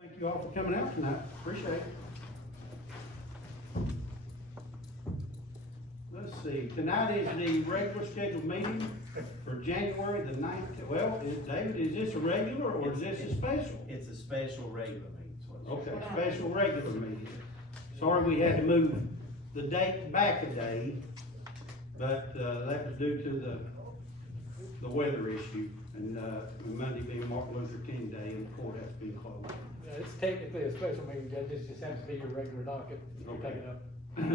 Thank you all for coming out tonight. Appreciate it. Let's see, tonight is the regular scheduled meeting for January the 9th. Well, David, is this a regular or is this a special? It's a special regular meeting. Okay, special regular meeting. Sorry we had to move the date back a day, but, that was due to the weather issue. And, Monday being Martin Luther King Day and the courthouse being closed. It's technically a special meeting, Judge, this just happens to be your regular docket, you take it up.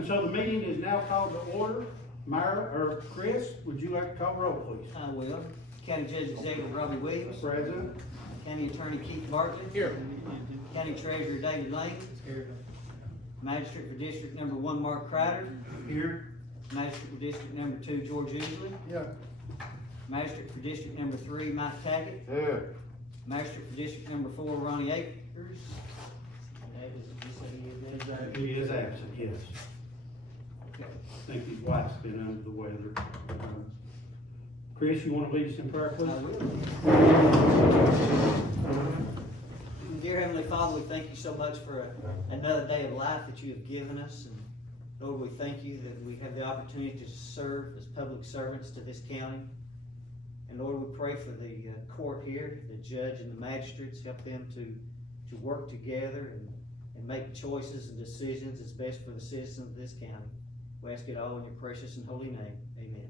So the meeting is now called to order. Myra, or Chris, would you like to call roll, please? I will. County Judge Executive Robbie Williams. Present. County Attorney Keith Bartley. Here. County Treasurer David Lane. Here. Magistrate for District Number 1 Mark Crider. Here. Magistrate for District Number 2 George Usley. Yeah. Magistrate for District Number 3 Mike Tackett. Here. Magistrate for District Number 4 Ronnie Akers. He is absent, yes. I think his wife's been under the weather. Chris, you want to lead us in prayer, please? I will. Dear Heavenly Father, we thank you so much for another day of life that you have given us. And Lord, we thank you that we have the opportunity to serve as public servants to this county. And Lord, we pray for the court here, the judge and the magistrates, help them to work together and make choices and decisions that's best for the citizens of this county. We ask it all in your precious and holy name. Amen.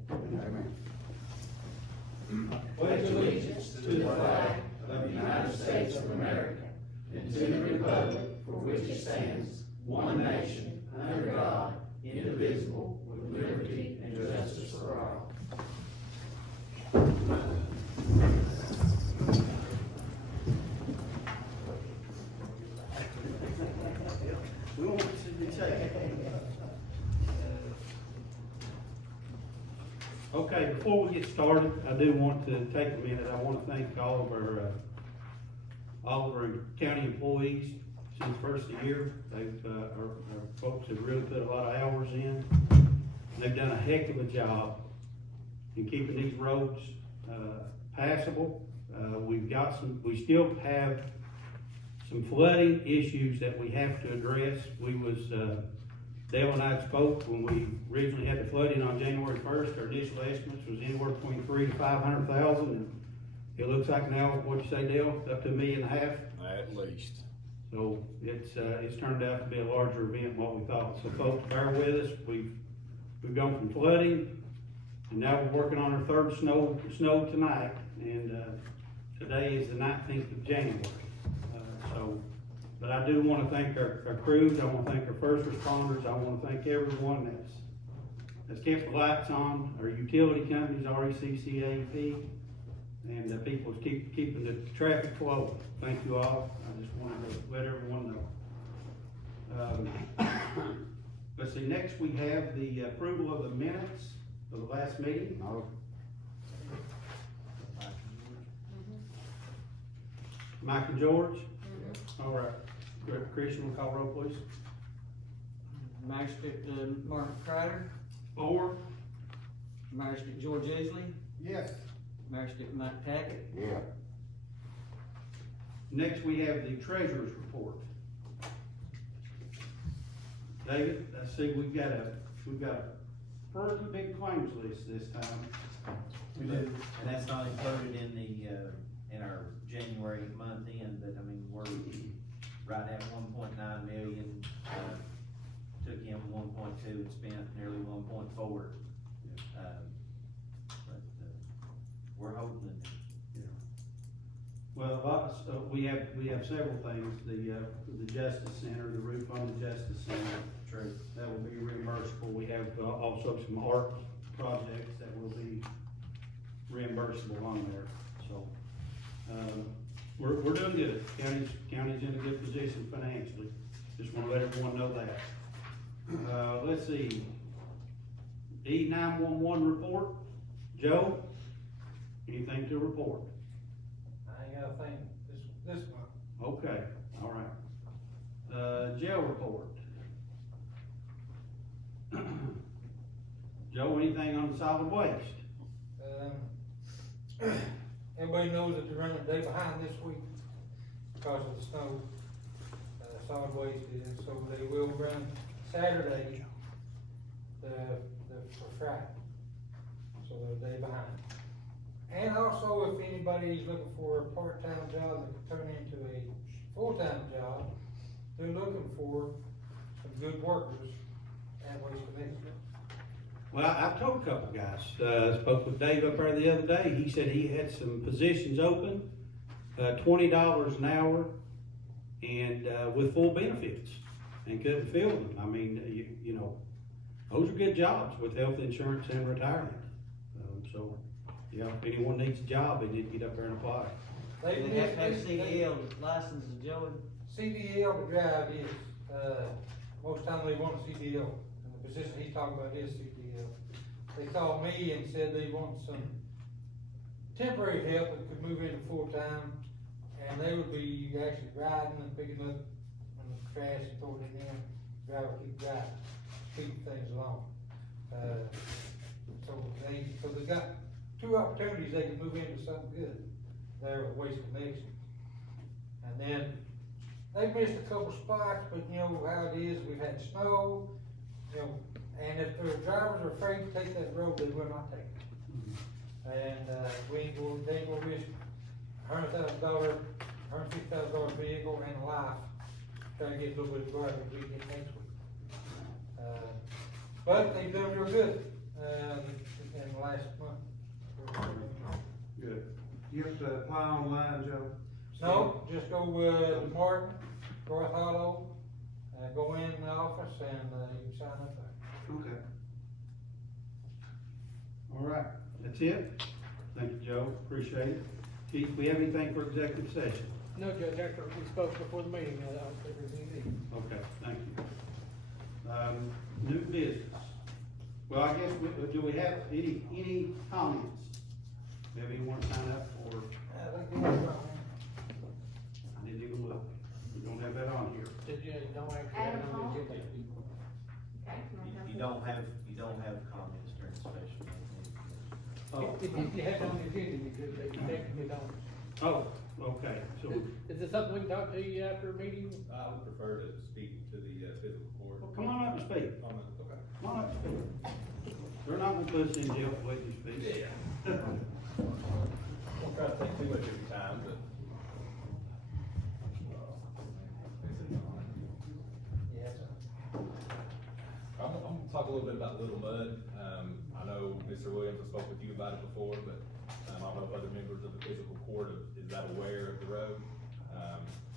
Amen. Pledge allegiance to the flag of the United States of America and to the republic for which it stands, one nation, under God, indivisible, with liberty and justice for all. We won't be taking. Okay, before we get started, I do want to take a minute. I want to thank all of our county employees since the first of the year. Our folks have really put a lot of hours in. They've done a heck of a job in keeping these roads, passable. We still have some flooding issues that we have to address. Dale and I spoke when we originally had the flooding on January 1st. Our initial estimates was anywhere between 300,000 to 500,000, and it looks like now, what'd you say, Dale, up to $1.5 million? At least. So it's turned out to be a larger event than what we thought. So folks, bear with us. We've gone from flooding, and now we're working on our third snow tonight, and today is the 19th of January. But I do want to thank our crews. I want to thank our first responders. I want to thank everyone that's kept the lights on, our utility companies, REC, CAP, and the people that's keeping the traffic flowing. Thank you all. I just wanted to let everyone know. Let's see, next we have the approval of the minutes of the last meeting. Mike and George? All right. Chris, you want to call roll, please? Magistrate Mark Crider. 4. Magistrate George Usley. Yes. Magistrate Mike Tackett. Yeah. Next, we have the treasurer's report. David, I see we've got a pretty big claims list this time. We do, and that's not included in in our January month end, but I mean, we're right at 1.9 million, took in 1.2 and spent nearly 1.4. But we're hoping that. Well, we have several things. The Justice Center, the roof on the Justice Center. True. That will be reimbursable. We have also some art projects that will be reimbursable on there. So, we're doing good. County's in a good position financially. Just want to let everyone know that. Let's see. E911 report. Joe, anything to report? I ain't got a thing this month. Okay, all right. Jail report. Joe, anything on the solid waste? Everybody knows that they're running a day behind this week because of the snow. solid waste is, so they will run Saturday, for Friday. So they're a day behind. And also, if anybody's looking for a part-time job that can turn into a full-time job, they're looking for some good workers at Waste Connecticut. Well, I've told a couple guys, spoke with Dave up there the other day, he said he had some positions open, $20 an hour, and, with full benefits, and couldn't fill them. I mean, you know, those are good jobs with health insurance and retirement. So, yeah, if anyone needs a job, they need to get up there and apply. They have to have CDL license, Joey. CDL to drive is, most time they want a CDL, and the position he's talking about is CDL. They called me and said they want some temporary help that could move into full-time, and they would be actually riding and picking up the trash and throwing it in, driver keep driving, keep things along. So they got two opportunities, they can move into something good there with Waste Connection. And then, they've missed a couple spots, but you know how it is, we've had snow, you know, and if the drivers are afraid to take that road, they will not take it. And, they ain't gonna risk $150,000 vehicle and a life, trying to get a little bit of garbage we get next week. But they've done real good, in the last month. Good. You have to apply online, Joe? No, just go, to Martin, North Hollow, go in the office and, you can sign up there. Okay. All right, that's it. Thank you, Joe, appreciate it. Keith, we have anything for executive session? No, Judge, after we spoke before the meeting, I don't think there's anything. Okay, thank you. New business. Well, I guess, do we have any comments? Do you have anyone sign up for? I didn't even look. We don't have that on here. Did you, don't actually have it on the agenda. You don't have comments during special meeting. Oh, If you have it on the agenda, you could, they technically don't. oh, okay, so, Is it something we can talk to you after a meeting? I would prefer to speak to the physical court. well, come on up and speak. Comment, okay. Come on up and speak. They're not gonna put us in jail for waiting to speak. Yeah. Won't try to take too much of your time, but. Yes, sir. I'm gonna talk a little bit about Little Mud. I know Mr. Williams, I spoke with you about it before, but, I don't know if other members of the physical court is that aware of the road.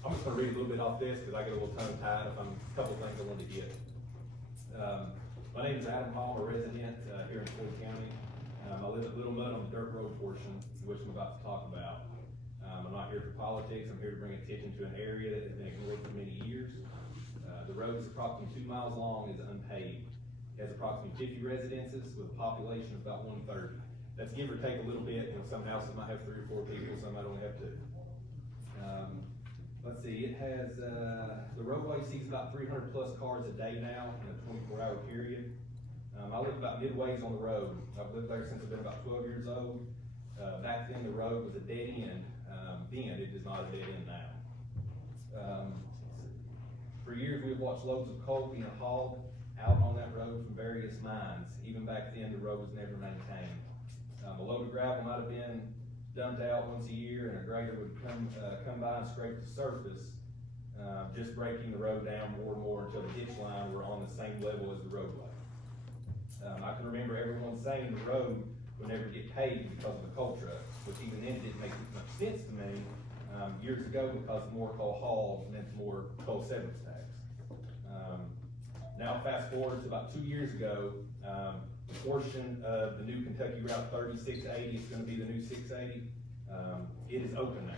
I'm just gonna read a little bit off this, cause I get a little tongue tied if a couple things I wanted to get. My name is Adam Hall, a resident, here in Floyd County. I live at Little Mud on the dirt road portion, which I'm about to talk about. I'm not here for politics, I'm here to bring attention to an area that has been ignored for many years. The road is approximately 2 miles long, is unpaved. It has approximately 50 residences with a population of about 130. That's give or take a little bit, some houses might have 3 or 4 people, some might only have 2. Let's see, it has, the roadway sees about 300 plus cars a day now in a 24-hour period. I live about midways on the road. I've lived there since I've been about 12 years old. Back then the road was a dead end. Then it is not a dead end now. For years we've watched loads of coal being hauled out on that road from various mines. Even back then the road was never maintained. A load of gravel might have been dumped out once a year, and a grader would come by and scrape the surface, just breaking the road down more and more until the ditch line were on the same level as the roadway. I can remember everyone saying the road would never get paved because of the coal truck, which even then didn't make much sense to me years ago, because more coal hauled meant more coal severance tax. Now fast forward to about 2 years ago, the portion of the new Kentucky Route 3680 is going to be the new 680. It is open now.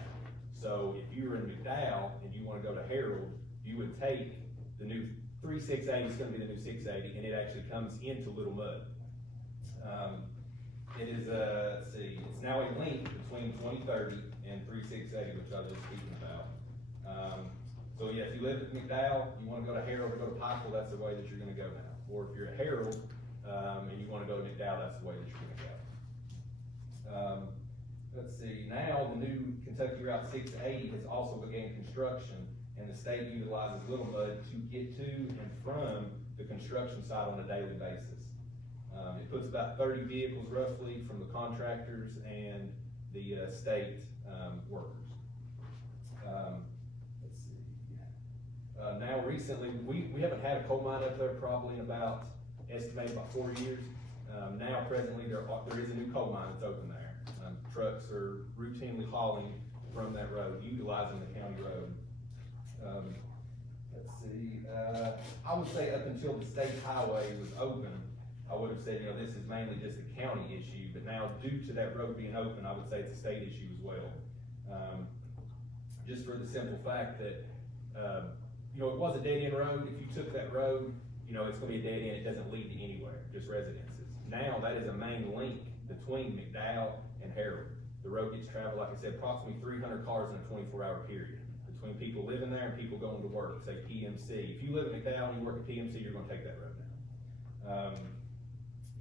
So if you were in McDowell and you want to go to Harold, you would take the new 3680 is going to be the new 680, and it actually comes into Little Mud. It is let's see, it's now a link between 2030 and 3680, which I was just speaking about. So yeah, if you live at McDowell, you want to go to Harold or go to Pikeville, that's the way that you're going to go now. Or if you're at Harold, and you want to go to McDowell, that's the way that you're going to go. Let's see, now the new Kentucky Route 680 has also began construction, and the state utilizes Little Mud to get to and from the construction site on a daily basis. It puts about 30 vehicles roughly from the contractors and the state workers. Let's see. Now recently, we haven't had a coal mine up there probably in about, estimated about 4 years. Now presently there is a new coal mine that's open there. Trucks are routinely hauling from that road, utilizing the county road. Let's see, I would say up until the state highway was open, I would have said, this is mainly just a county issue, but now due to that road being open, I would say it's a state issue as well. Just for the simple fact that, it was a dead-end road. If you took that road, it's gonna be a dead end, it doesn't lead to anywhere, just residences. Now, that is a main link between McDowell and Harold. The road gets traveled, like I said, approximately 300 cars in a 24-hour period, between people living there and people going to work, say PMC. If you live in McDowell and you work at PMC, you're gonna take that road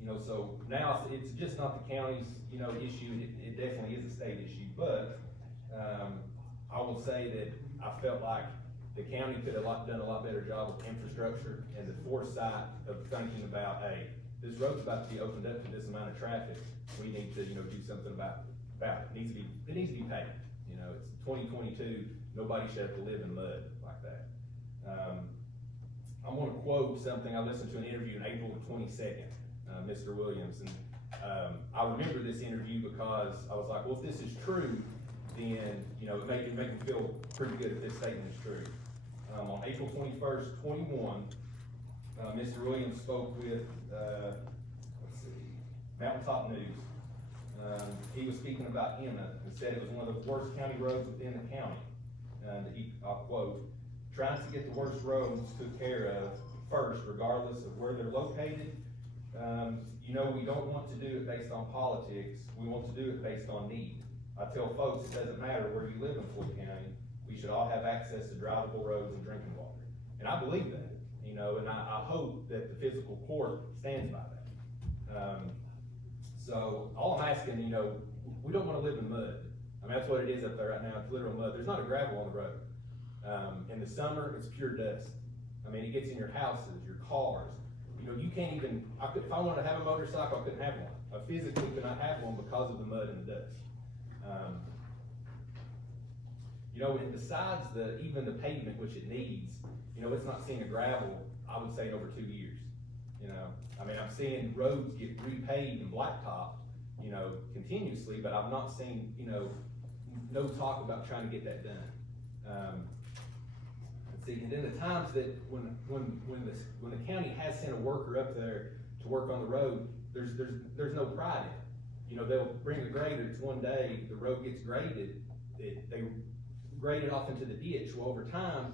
now. So now it's just not the county's, issue, it definitely is a state issue, but, I will say that I felt like the county could have done a lot better job with infrastructure and the foresight of thinking about, hey, this road's about to be opened up to this amount of traffic. We need to, do something about it. It needs to be paved. It's 2022. Nobody should have to live in mud like that. I'm going to quote something I listened to an interview in April 22nd, Mr. Williams, and I remember this interview because I was like, well, if this is true, then it make me feel pretty good if this statement is true. On April 21st, 21, Mr. Williams spoke with, Mountaintop News. He was speaking about Emma and said it was one of the worst county roads within the county. I'll quote, trying to get the worst roads took care of first, regardless of where they're located. We don't want to do it based on politics. We want to do it based on need. I tell folks it doesn't matter where you live in Floyd County. We should all have access to drivable roads and drinking water. And I believe that, and I hope that the physical court stands by that. So all I'm asking, we don't want to live in mud. I mean, that's what it is up there right now. It's literal mud. There's not a gravel on the road. In the summer, it's pure dust. I mean, it gets in your houses, your cars. You can't even, if I wanted to have a motorcycle, I couldn't have one. I physically could not have one because of the mud and the dust. And besides even the pavement, which it needs, it's not seeing a gravel, I would say, in over 2 years. I mean, I'm seeing roads get repaved and blacktopped, continuously, but I've not seen, no talk about trying to get that done. Let's see, and then the times that when the county has sent a worker up there to work on the road, there's no pride in it. They'll bring a grader, it's one day, the road gets graded, they grade it off into the ditch. Well, over time,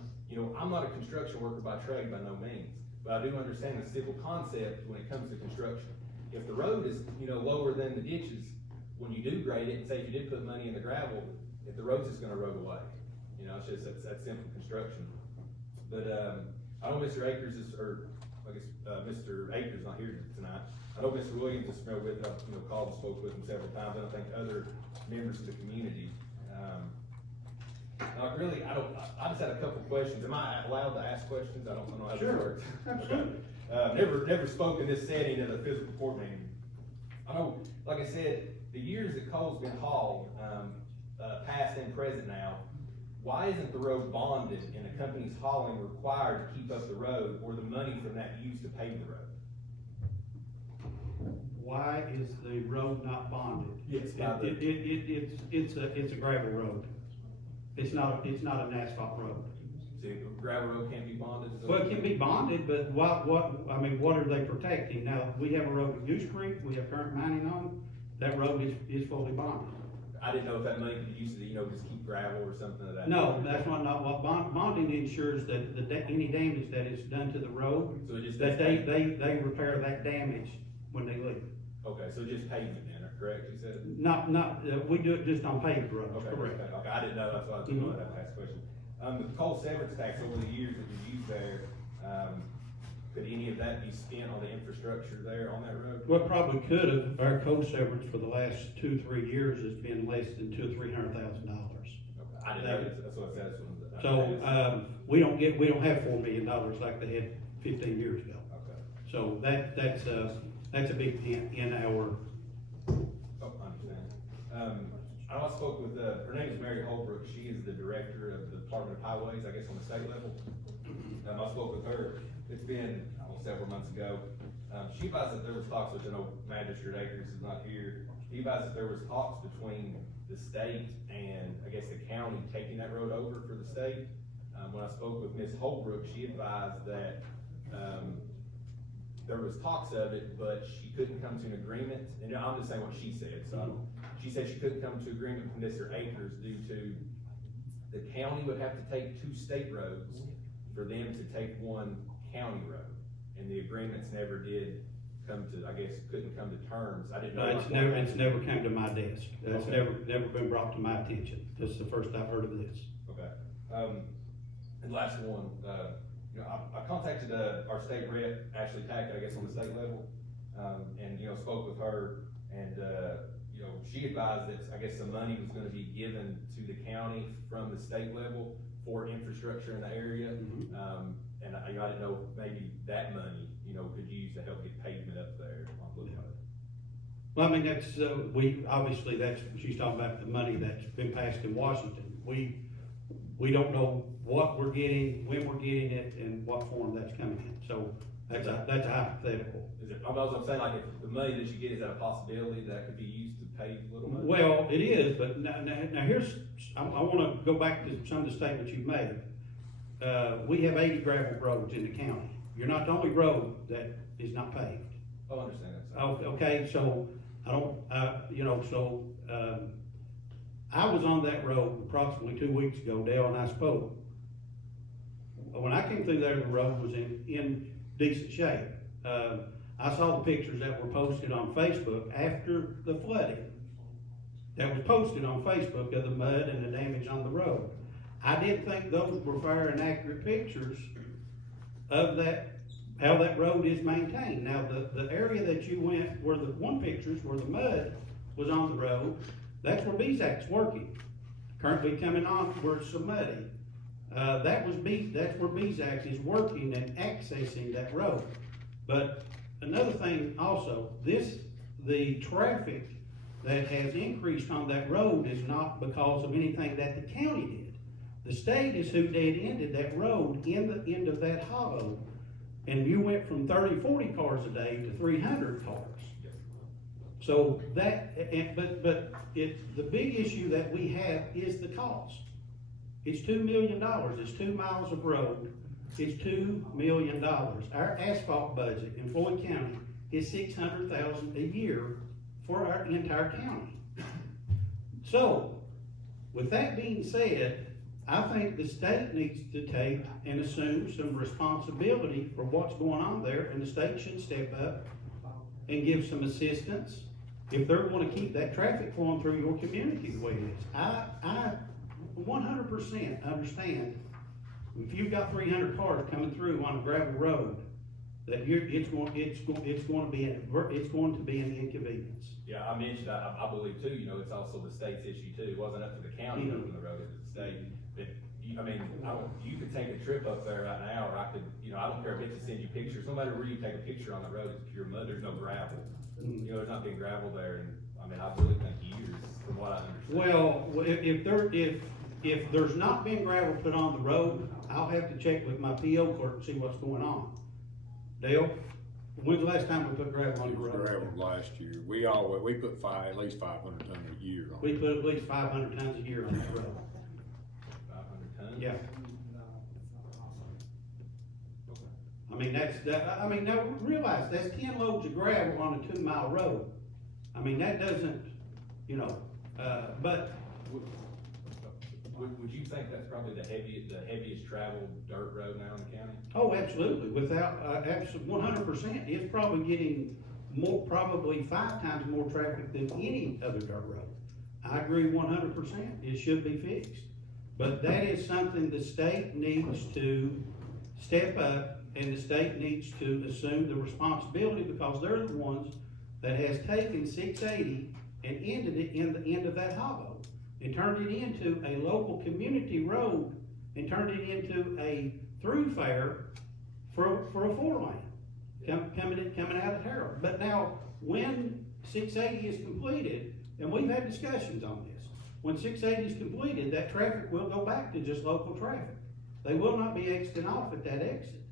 I'm not a construction worker by trade by no means, but I do understand the civil concept when it comes to construction. If the road is, lower than the ditches, when you do grade it, and say if you did put money in the gravel, if the road's just gonna erode away. It's just, that's simple construction. But, I know Mr. Akers Mr. Akers not here tonight. I know Mr. Williams is familiar with it. I've, called and spoke with him several times, and I think other members of the community. I just had a couple questions. Am I allowed to ask questions? I don't know how this works. Absolutely. Okay. Never spoke in this setting at a physical court meeting. I know, like I said, the years that coal's been hauled, past and present now, why isn't the road bonded and the company's hauling required to keep up the road, or the money from that used to pave the road? Why is the road not bonded? Yes. It's a gravel road. It's not an asphalt road. See, a gravel road can't be bonded? Well, it can be bonded, but what are they protecting? Now, we have a road at Goose Creek, we have current mining on, that road is fully bonded. I didn't know if that money could be used to, just keep gravel or something of that. No, that's not what bonding ensures, that any damage that is done to the road, So it just. that they repair that damage when they leave. Okay, so just pavement then, correct, you said? We do it just on paved roads, Okay, correct. okay, I didn't know, that's why I was going to ask a question. The coal severance tax over the years that you used there, could any of that be spent on the infrastructure there on that road? Well, probably could have. Our coal severance for the last 2-3 years has been less than $200,000 or $300,000. Okay, I didn't know, that's what I said. So, we don't have $4 million like they had 15 years ago. Okay. So that's a big dent in our, Oh, I understand. I also spoke with, her name is Mary Holbrook, she is the director of the Department of Highways, I guess on the state level. I spoke with her, it's been, several months ago. She advised that there was talks, which I know Magistrate Akers is not here. He advised that there was talks between the state and, I guess, the county taking that road over for the state. When I spoke with Ms. Holbrook, she advised that, there was talks of it, but she couldn't come to an agreement, and I'm just saying what she said, so she said she couldn't come to agreement with Mr. Akers due to the county would have to take 2 state roads for them to take 1 county road, and the agreements never did come to, I guess, couldn't come to terms. I didn't know. it's never come to my desk. It's Okay. never been brought to my attention. This is the first I've heard of this. Okay, and last one, you know, I contacted, our state rep, Ashley Tackett, I guess, on the state level, and, you know, spoke with her, and, you know, she advised that, I guess, some money was gonna be given to the county from the state level for infrastructure in the area. And I, you know, I didn't know, maybe that money, you know, could use to help get pavement up there on Blue Road. Well, I mean, that's, obviously, she's talking about the money that's been passed in Washington. We don't know what we're getting, when we're getting it, and what form that's coming in. So that's a hypothetical. Is it, I'm saying, like, if the money that you get, is that a possibility that could be used to pay Little Road? Well, it is, but now here's, I wanna go back to some of the statements you've made. We have 80 gravel roads in the county. You're not the only road that is not paved. Oh, I understand that. Oh, okay, so, I was on that road approximately 2 weeks ago, Dale and I spoke. When I came through there, the road was in decent shape. I saw the pictures that were posted on Facebook after the flooding. That was posted on Facebook of the mud and the damage on the road. I didn't think those were fair and accurate pictures of that, how that road is maintained. Now, the area that you went, where the one pictures where the mud was on the road, that's where BZAC's working. Currently coming on where it's so muddy. That's where BZAC's is working and accessing that road. But another thing also, the traffic that has increased on that road is not because of anything that the county did. The state is who dead-ended that road in the end of that hollow, and you went from 30, 40 cars a day to 300 cars. So that, the big issue that we have is the cost. It's $2 million, it's 2 miles of road, it's $2 million. Our asphalt budget in Floyd County is $600,000 a year for our entire county. So, with that being said, I think the state needs to take and assume some responsibility for what's going on there, and the state should step up and give some assistance if they're gonna keep that traffic flowing through your community the way it is. I 100% understand, if you've got 300 cars coming through on a gravel road, that it's going to be an inconvenience. Yeah, I mentioned, I believe too, you know, it's also the state's issue too. It wasn't up to the county to open the road, it was the state. But, you could take a trip up there right now, or I could, you know, I don't care if it's to send you pictures, no matter where you take a picture on the road, it's pure mud, there's no gravel. You know, there's not been gravel there, and I really think years, from what I understand. Well, if there's not been gravel put on the road, I'll have to check with my PO clerk and see what's going on. Dale, when's the last time we put gravel on It the was road? gravel last year. We put at least 500 ton a year on it. We put at least 500 tons a year on that road. 500 tons? Yeah. Okay. Now realize, that's 10 loads of gravel on a 2 mile road. That doesn't, but, Would you think that's probably the heaviest traveled dirt road now in the county? oh, absolutely, without, 100%, it's probably getting probably 5 times more traffic than any other dirt road. I agree 100%, it should be fixed. But that is something the state needs to step up, and the state needs to assume the responsibility, because they're the ones that has taken 680 and ended it in the end of that hollow, and turned it into a local community road and turned it into a thoroughfare for a four lane coming out of Harold. But now, when 680 is completed, and we've had discussions on this, when 680 is completed, that traffic will go back to just local traffic. They will not be exiting off at that exit.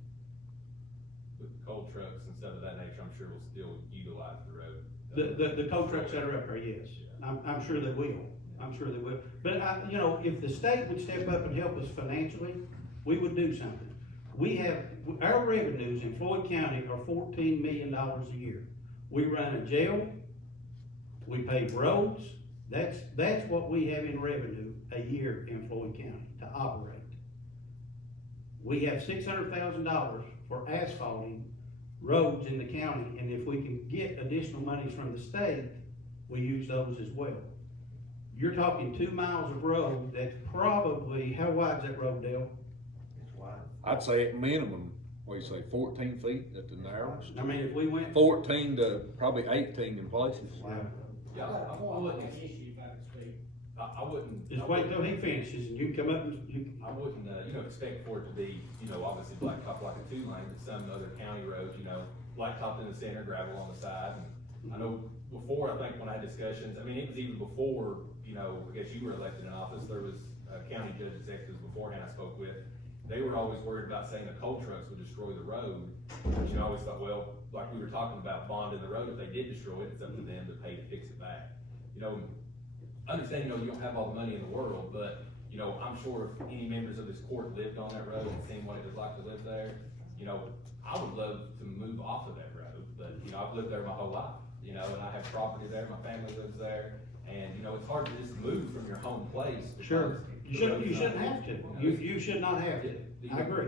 With coal trucks and stuff of that nature, I'm sure we'll still utilize the road. The coal trucks that are up there, yes, I'm sure they will, I'm sure they will. But you know, if the state would step up and help us financially, we would do something. We have, our revenues in Floyd County are $14 million a year. We run a jail, we pave roads, that's what we have in revenue a year in Floyd County to operate. We have $600,000 for asphalting roads in the county, and if we can get additional monies from the state, we use those as well. You're talking 2 miles of road that's probably, how wide's that road, Dale? It's wide. I'd say at minimum, what do you say, 14 feet at the narrowest? I mean, if we went. 14 to probably 18 in places. Wow. Yeah, I wouldn't, I wouldn't. Just wait till he finishes and you can come up and you. I wouldn't, expect for it to be, obviously blacktop like a 2-lane, but some other county roads, blacktop in the center, gravel on the side. And I know before, I think when I had discussions, I mean, it was even before, I guess you were elected in office, there was county judge executives beforehand I spoke with. They were always worried about saying the coal trucks would destroy the road. But I always thought, well, like we were talking about bonding the road, if they did destroy it, it's up to them to pay to fix it back. Understand, you don't have all the money in the world, but, I'm sure if any members of this court lived on that road and seen what it was like to live there, I would love to move off of that road, but, I've lived there my whole life, and I have property there, my family lives there, and, it's hard to just move from your home place. Sure, you shouldn't have to, you should not have to, I agree.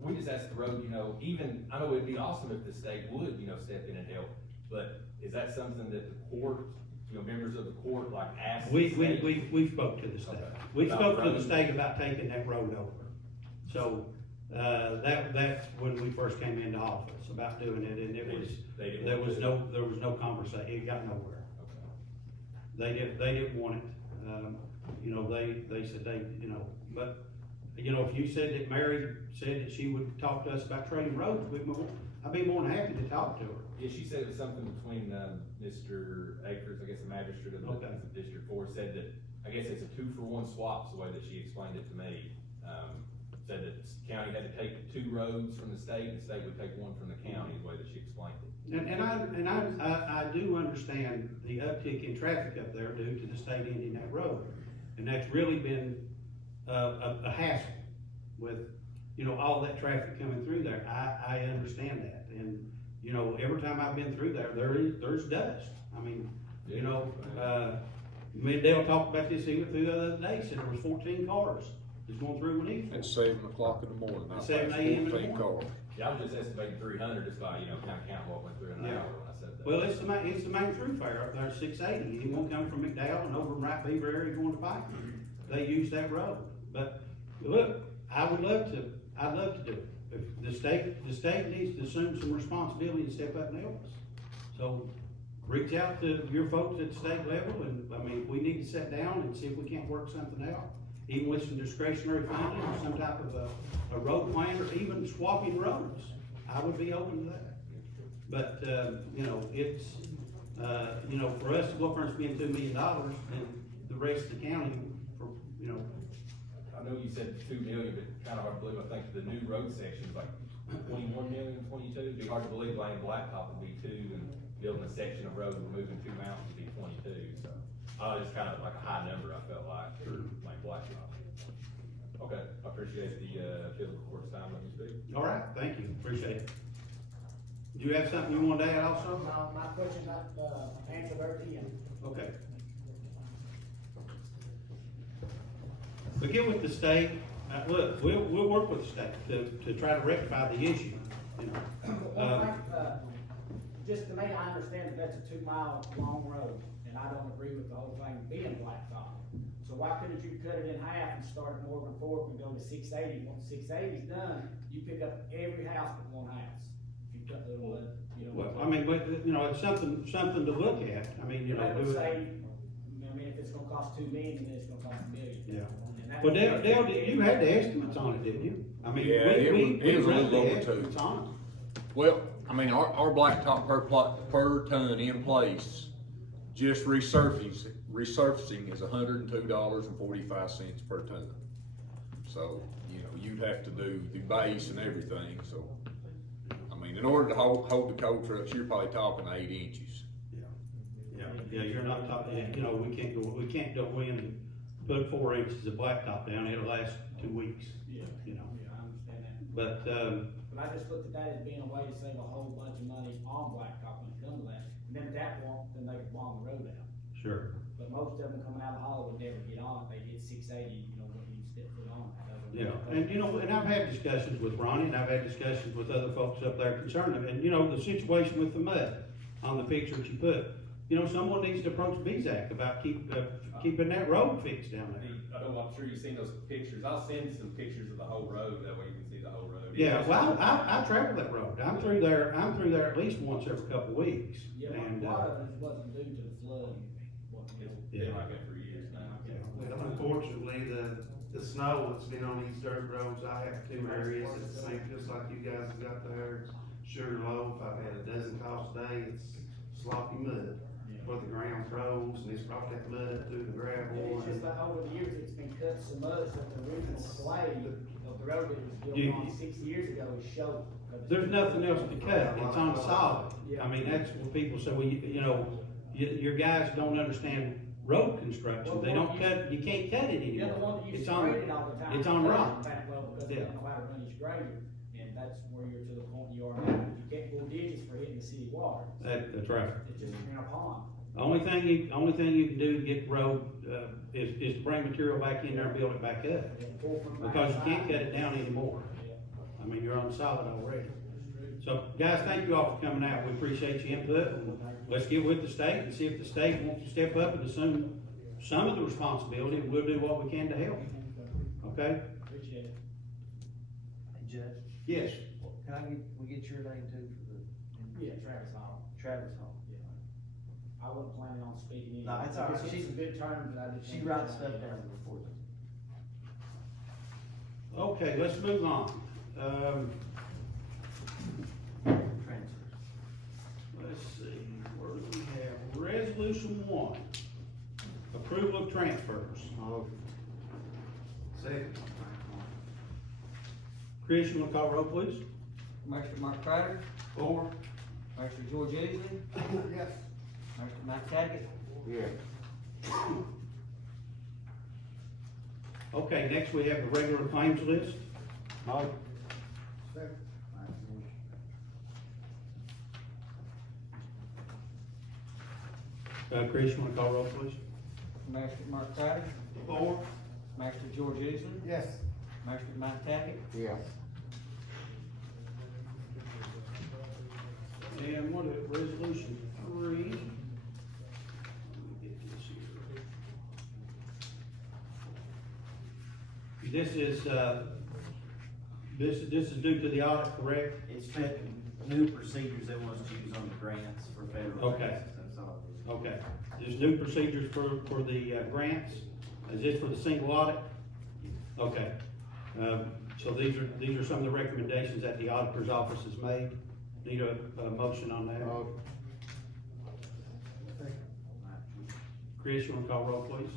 We just asked the road, even, I know it'd be awesome if the state would, step in and help, but is that something that the court, members of the court, like, ask? We spoke to the state. Okay. We About spoke to the road? state about taking that road over. So, that's when we first came into office, about doing it, and there was no conversation, it got nowhere. Okay. They didn't want it, they said but, if you said that Mary said that she would talk to us about trading roads, I'd be more than happy to talk to her. Yeah, she said it was something between, Mr. Akers, I guess the magistrate of Okay. of District 4, said that, I guess it's a 2-for-1 swap, the way that she explained it to me. Said that the county had to take 2 roads from the state, and the state would take 1 from the county, the way that she explained it. And I do understand the uptick in traffic up there due to the state ending that road. And that's really been a hassle with, all that traffic coming through there. I understand that. And, every time I've been through there, there's dust. I mean, me and Dale talked about this, he went through the other day, said there was 14 cars just going through when he. At 7 o'clock in the morning. At I 7 passed a.m. in the 14 morning. cars. Yeah, I was just estimating 300, just by, kind of counting what went through an Yeah. hour when I said that. Well, it's the main thoroughfare up there, 680, it won't come from McDowell and over in Wright Beaver area going to Pike. They use that road, but look, I'd love to do it. If the state needs to assume some responsibility and step up and help us. So, reach out to your folks at the state level, and, if we need to sit down and see if we can't work something out, even with some discretionary funding or some type of a road plan, or even swapping roads, I would be open to that. But, it's, for us to go up there and spend $2 million, and the rest of the county, for, I know you said 2 million, but kind of hard to believe, I think the new road section's like 21 million, 22, it'd be hard to believe laying blacktop would be 2, and building a section of road, removing 2 mountains would be 22, so. It's kind of like a high number, I felt like, for like blacktop. Okay, I appreciate the, field court's time, let me speak. all right, thank you, appreciate it. Do you have something you want to add also? My question not answered earlier. Okay. But get with the state, look, we'll work with the state to try to rectify the issue, One thing, just to me, I understand that that's a 2-mile long road, and I don't agree with the whole thing being blacktop. So why couldn't you cut it in half and start at Morgan Fork and go to 680? Once 680's done, you pick up every house but one house. If you cut the, well, but, it's something to look at, That would say, if it's gonna cost $2 million, then it's gonna cost $1 million. Yeah. And Well, Dale, you had the estimates on it, didn't you? I mean, Yeah, it was a run little the over two. estimates on Well, I mean, our blacktop per ton in place, just resurfacing is $102.45 per ton. So, you know, you'd have to do the base and everything, so, I mean, in order to hold the coal trucks, you're probably talking 8 inches. Yeah, you're not talking, you know, we can't go in and put 4 inches of blacktop down, it'll last 2 weeks, Yeah, you know. yeah, I understand that. But, But I just looked at that as being a way to save a whole bunch of money on blacktop when it comes to that. And then at that point, then they could bomb the road out. sure. But most of them coming out of Hollywood never get on it. They hit 680, you know, when you step foot on it. Yeah, and you know, and I've had discussions with Ronnie, and I've had discussions with other folks up there concerning it, and you know, the situation with the mud on the picture that you put, you know, someone needs to approach BZAC about keeping that road fixed down there. I'm sure you've seen those pictures. I'll send some pictures of the whole road, that way you can see the whole road. Yeah, well, I travel that road, I'm through there at least once every couple of weeks, Yeah, and, a lot of it wasn't due to the flood. It's been like that for years now. Well, unfortunately, the snow that's been on these dirt roads, I have 2 areas, it's the same, just like you guys have got there, it's Sugarloaf, I've had a dozen calls a day, it's sloppy mud. Where the ground froze, and it's brought that mud up through the gravel. It's just that over the years, it's been cut so much that the original slate of the road that was built You- on 60 years ago is showed. there's nothing else to cut, it's on solid. I mean, that's what people say, well, you know, your guys don't understand road construction, they don't cut, you can't cut it You're the one anymore. that used It's to on, grade it all the time. it's on You rock. cut it back well because they Yeah. didn't know how to run each grader, and that's where you're to the point you are now. You can't pull ditches for hitting the city water. That's right. It's just in a pond. The only thing you can do to get the road, is to bring material back in there and build it back up. Pull from the Because you can't backside. cut it down anymore. Yeah. I mean, you're on solid already. So, guys, thank you all for coming out, we appreciate your input, and let's get with the state and see if the state wants to step up and assume some of the responsibility, and we'll do what we can to help. Okay? Appreciate it. Hey, Judge, Yes. can we get your name too for Yeah, Travis Hall. Travis Hall? Yeah. I wasn't planning on speaking. No, it's all right. She's some good terms, but I just. She writes stuff down before the Okay, let's move on. transfers. Let's see, where do we have? Resolution 1, approval of transfers. Second. Chris, you wanna call roll, please? Master Mark Crider, 4. Master George Easley, Yes. Master Mike Tackett, Okay, next we have the regular claims list. Chris, you wanna call roll, please? Master Mark Crider, 4. Master George Easley, Yes. Master Mike Tackett, And what is resolution 3? Let me get this here. This is due to the audit, correct? It's fit new procedures they want us to use on the grants for federal Okay. grants, that's all it is. Okay, there's new procedures for the grants, is this for the single audit? Okay, so these are some of the recommendations that the auditor's office has made, need a motion on that? Chris, you wanna call roll, please?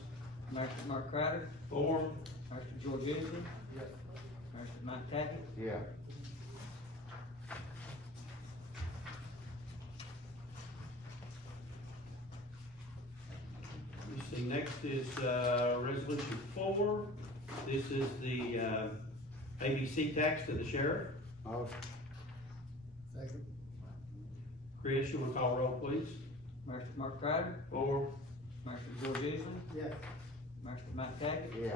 Master Mark Crider, 4. Master George Easley, Master Mike Tackett, You see, next is, resolution 4, this is the, ABC tax to the sheriff. Second. Chris, you wanna call roll, please? Master Mark Crider, 4. Master George Easley, Yes. Master Mike Tackett,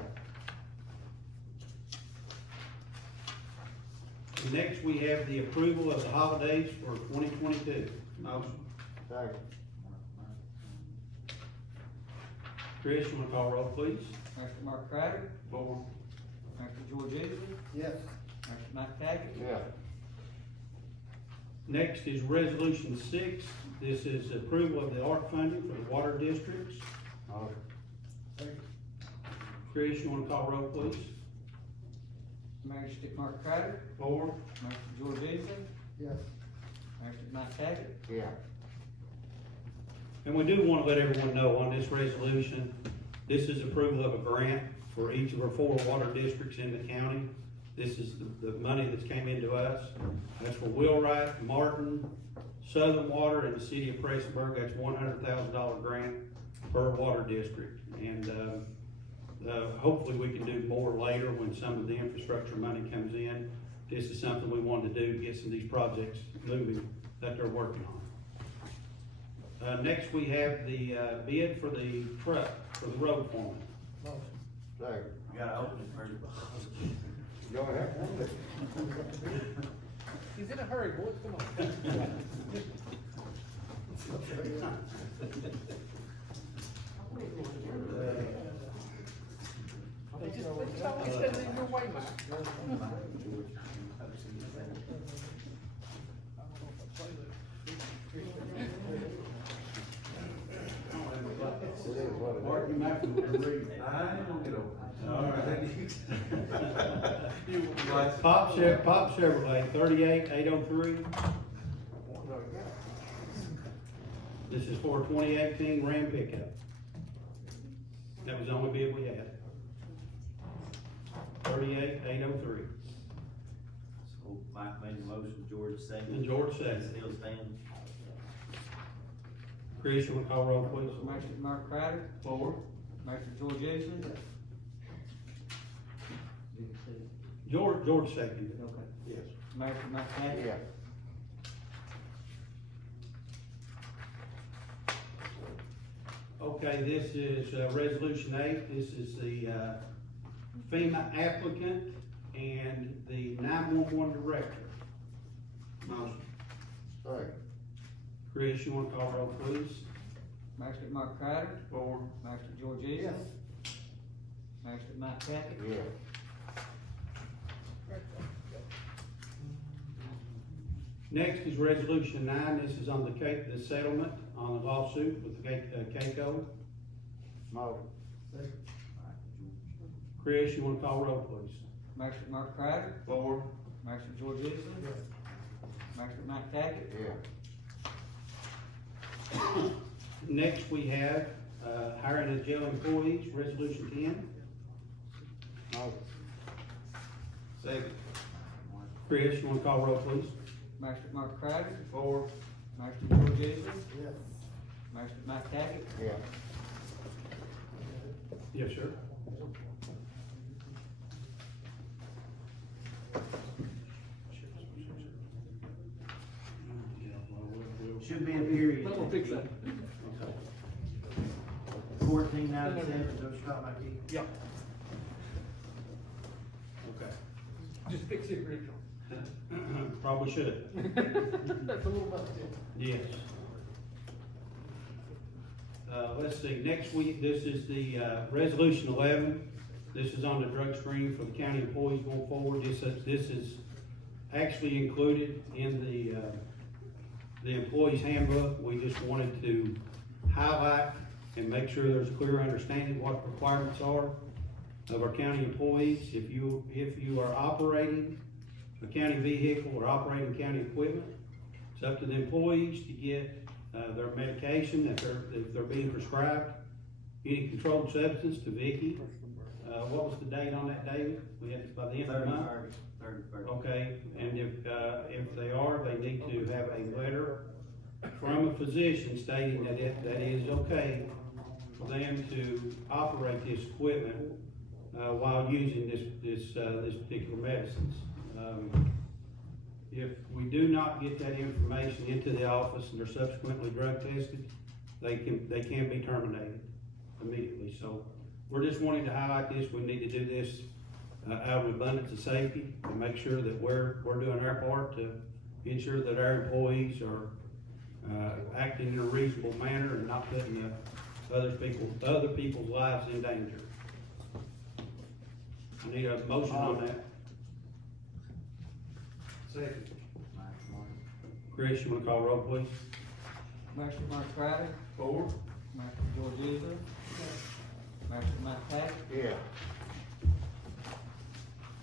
Next, we have the approval of the holidays for 2022. Motion. Chris, you wanna call roll, please? Master Mark Crider, 4. Master George Easley, Yes. Master Mike Tackett, Next is resolution 6. This is approval of the ARC funding for the water districts. Chris, you wanna call roll, please? Magistrate Mark Crowder, 4. Magistrate George Easley, Yes. Magistrate Mike Tackett, Yeah. And we do wanna let everyone know on this resolution, this is approval of a grant for each of our 4 water districts in the county. This is the money that's came into us. That's for Wheelwright, Martin, Southern Water, and the city of Prestonsburg. That's $100,000 grant per water district. And, hopefully we can do more later when some of the infrastructure money comes in. This is something we wanted to do to get some of these projects moving that they're working on. Next, we have the, bid for the truck, for the road foreman. Second. You gotta open it first. Go ahead. He's in a hurry, boys, come on. They just always said it in your way, Mike. Mark, you might have to read. I ain't gonna get over it. All right. Pop Chevrolet, 38,803. This is for a 2018 Ram pickup. That was the only bid we had. 38,803. So Mike made the motion, George seconded. And George seconded. Still stands. Chris, you wanna call roll, please? Magistrate Mark Crowder, 4. Magistrate George Easley. George seconded. Okay. Yes. Magistrate Mike Tackett. Yeah. Okay, this is, resolution 8, this is the, FEMA applicant and the 911 director. Motion. Second. Chris, you wanna call roll, please? Magistrate Mark Crowder, 4. Magistrate George Easley. Yes. Magistrate Mike Tackett. Yeah. Next is resolution 9, this is on the settlement on the lawsuit with the Keiko. Motion. Chris, you wanna call roll, please? Magistrate Mark Crowder, 4. Magistrate George Easley. Magistrate Mike Tackett. Yeah. Next, we have, hiring of jail employees, resolution 10. Motion. Second. Chris, you wanna call roll, please? Magistrate Mark Crowder, 4. Magistrate George Easley. Yes. Magistrate Mike Tackett. Yeah. Yes, sir. Should be a period. I'm gonna fix that. 1497, don't stop my key. Yeah, Okay. just fix the original. Probably should. That's a little much, yeah. Yes. Let's see, next week, this is the, resolution 11. This is on the drug screen for the county employees going forward. This is actually included in the employees handbook. We just wanted to highlight and make sure there's a clear understanding what the requirements are of our county employees. If you are operating a county vehicle or operating county equipment, it's up to the employees to get their medication if they're being prescribed, any controlled substance to Vicky. What was the date on that, David? We had by the end of the month? 31st. Okay, and if they are, they need to have a letter from a physician stating that that is okay for them to operate this equipment, while using this particular medicines. If we do not get that information into the office and they're subsequently drug tested, they can be terminated immediately. So we're just wanting to highlight this. We need to do this out of abundance of safety and make sure that we're doing our part to ensure that our employees are acting in a reasonable manner and not putting other people's lives in danger. I need a motion on that. Second. Chris, you wanna call roll, please? Magistrate Mark Crowder, 4. Magistrate George Easley. Magistrate Mike Tackett. Yeah.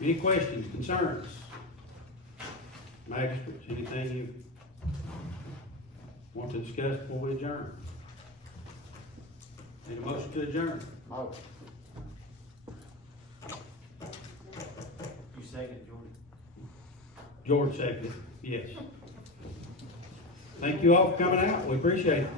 Any questions, concerns? Magistrates, anything you want to discuss before we adjourn? Need a motion to adjourn? You second, Jordan? George seconded, yes. Thank you all for coming out, we appreciate it.